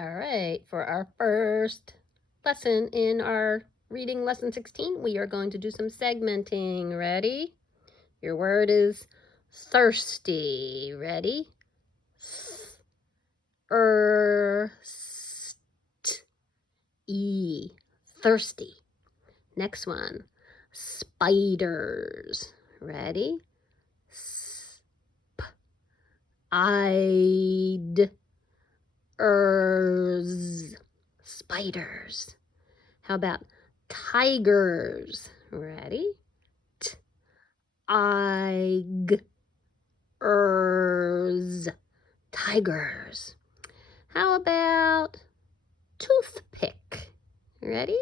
All right, for our first lesson in our reading lesson 16, we are going to do some segmenting. Ready? Your word is thirsty. Ready? E. Thirsty. Next one. Spiders. Ready? I'd spiders. How about tigers? Ready? Tigers. How about toothpick? Ready?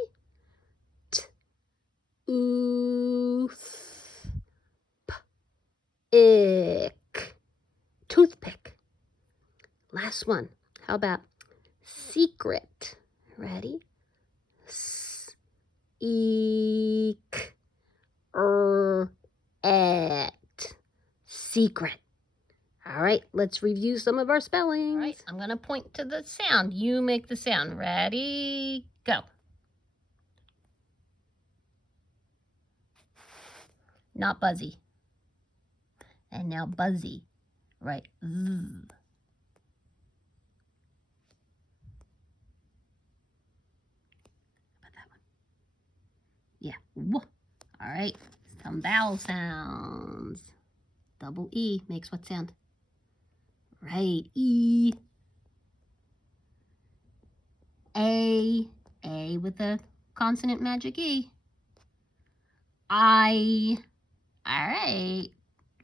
Ick. Toothpick. Last one. How about secret? Ready? Eek. Et. Secret. All right, let's review some of our spellings. All right, I'm going to point to the sound. You make the sound. Ready? Go. Not buzzy. And now buzzy. Right. Z. How about that one? Yeah. Woo. All right. Some vowel sounds. Double E makes what sound? Right. E. A. A with the consonant magic E. I. All right.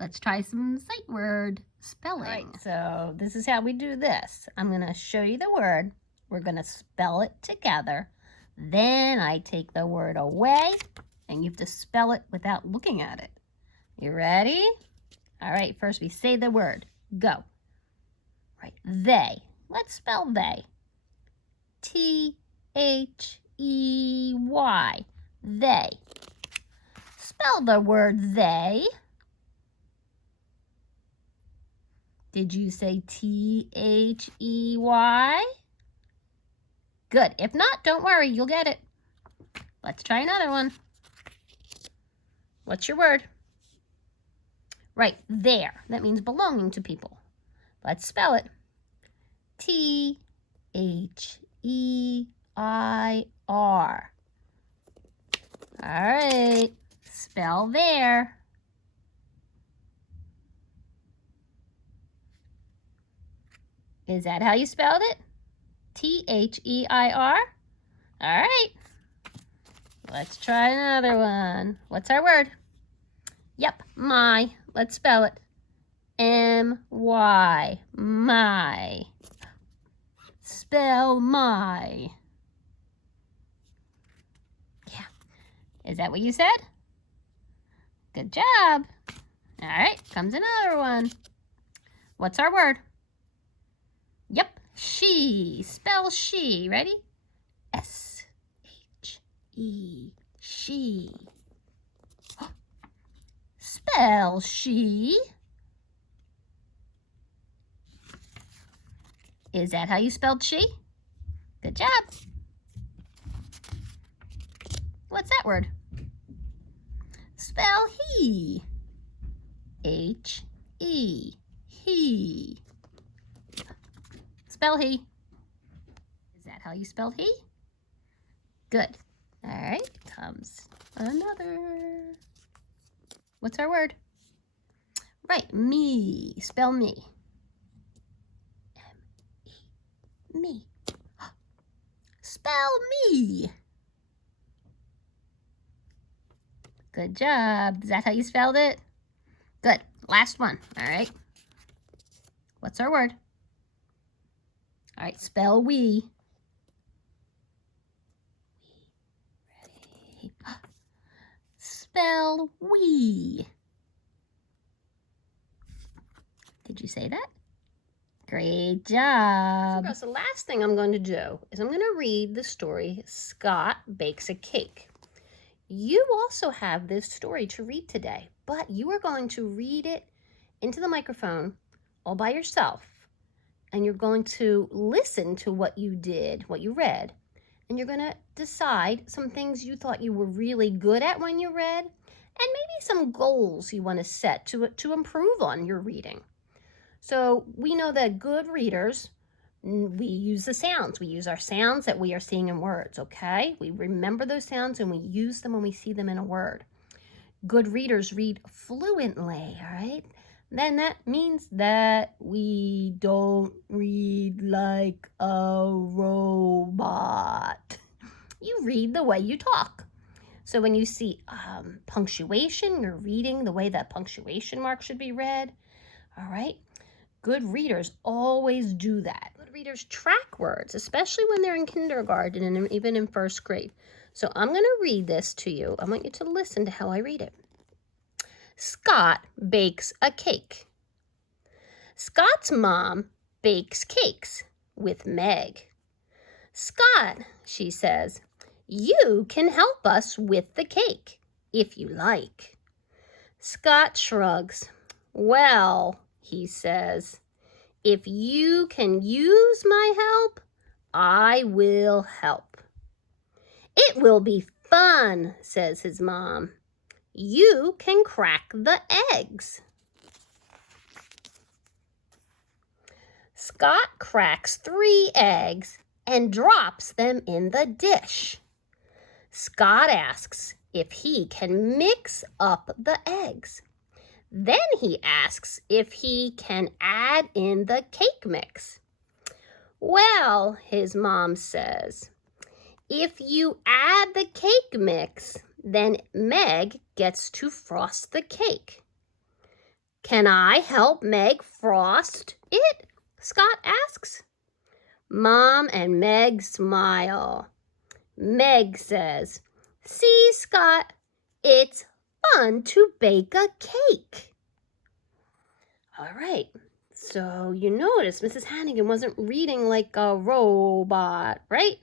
Let's try some sight word spelling. All right, so this is how we do this. I'm going to show you the word. We're going to spell it together. Then I take the word away, and you have to spell it without looking at it. You ready? All right, first we say the word. Go. Right, they. Let's spell they. T-H-E-Y. They. Spell the word they. Did you say T-H-E-Y? Good. If not, don't worry. You'll get it. Let's try another one. What's your word? Right, there. That means belonging to people. Let's spell it. T-H-E-I-R. All right. Spell there. Is that how you spelled it? T-H-E-I-R? All right. Let's try another one. What's our word? Yep, my. Let's spell it. M-Y. My. Spell my. Yeah. Is that what you said? Good job. All right, comes another one. What's our word? Yep, she. Spell she. Ready? S-H-E. She. Spell she. Is that how you spelled she? Good job. What's that word? Spell he. H-E. He. Spell he. Is that how you spelled he? Good. All right, comes another. What's our word? Right, me. Spell me. M-E. Me. Spell me. Good job. Is that how you spelled it? Good. Last one. All right. What's our word? All right, spell we. Ready? Spell we. Did you say that? Great job. So the last thing I'm going to do is I'm going to read the story, Scott Bakes a Cake. You also have this story to read today, but you are going to read it into the microphone all by yourself. and you're going to listen to what you did, what you read. And you're going to decide some things you thought you were really good at when you read, and maybe some goals you want to set to improve on your reading. So we know that good readers, we use the sounds. We use our sounds that we are seeing in words, okay? We remember those sounds and we use them when we see them in a word. Good readers read fluently, all right? Then that means that we don't read like a robot. You read the way you talk. So when you see punctuation, you're reading the way that punctuation mark should be read, all right? Good readers always do that. Good readers track words, especially when they're in kindergarten and even in first grade. So I'm going to read this to you. I want you to listen to how I read it. Scott bakes a cake. Scott's mom bakes cakes with Meg. Scott, she says, you can help us with the cake if you like. Scott shrugs. Well, he says, if you can use my help, I will help. It will be fun, says his mom. You can crack the eggs. Scott cracks 3 eggs and drops them in the dish. Scott asks if he can mix up the eggs. Then he asks if he can add in the cake mix. Well, his mom says, if you add the cake mix, then Meg gets to frost the cake. Can I help Meg frost it? Scott asks. Mom and Meg smile. Meg says, see, Scott, it's fun to bake a cake. All right, so you notice Mrs. Hannigan wasn't reading like a robot, right?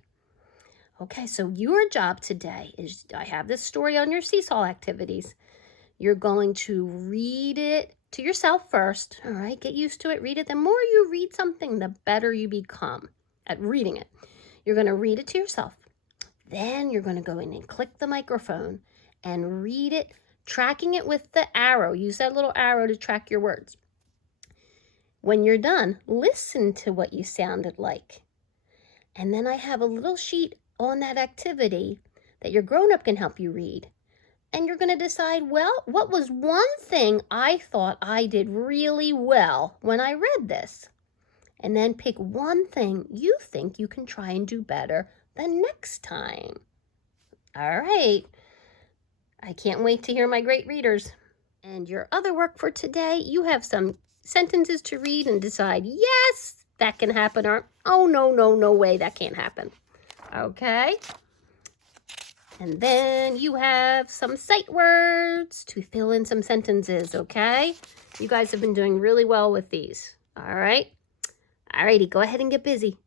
Okay, so your job today is, I have this story on your seesaw activities. You're going to read it to yourself first, all right? Get used to it, read it. The more you read something, the better you become at reading it. You're going to read it to yourself. Then you're going to go in and click the microphone and read it, tracking it with the arrow. Use that little arrow to track your words. When you're done, listen to what you sounded like. And then I have a little sheet on that activity that your grown-up can help you read. And you're going to decide, well, what was one thing I thought I did really well when I read this? And then pick one thing you think you can try and do better the next time. All right. I can't wait to hear my great readers. And your other work for today, you have some sentences to read and decide, yes, that can happen, or oh, no way, that can't happen. Okay? And then you have some sight words to fill in some sentences, okay? You guys have been doing really well with these. All right? All righty, go ahead and get busy.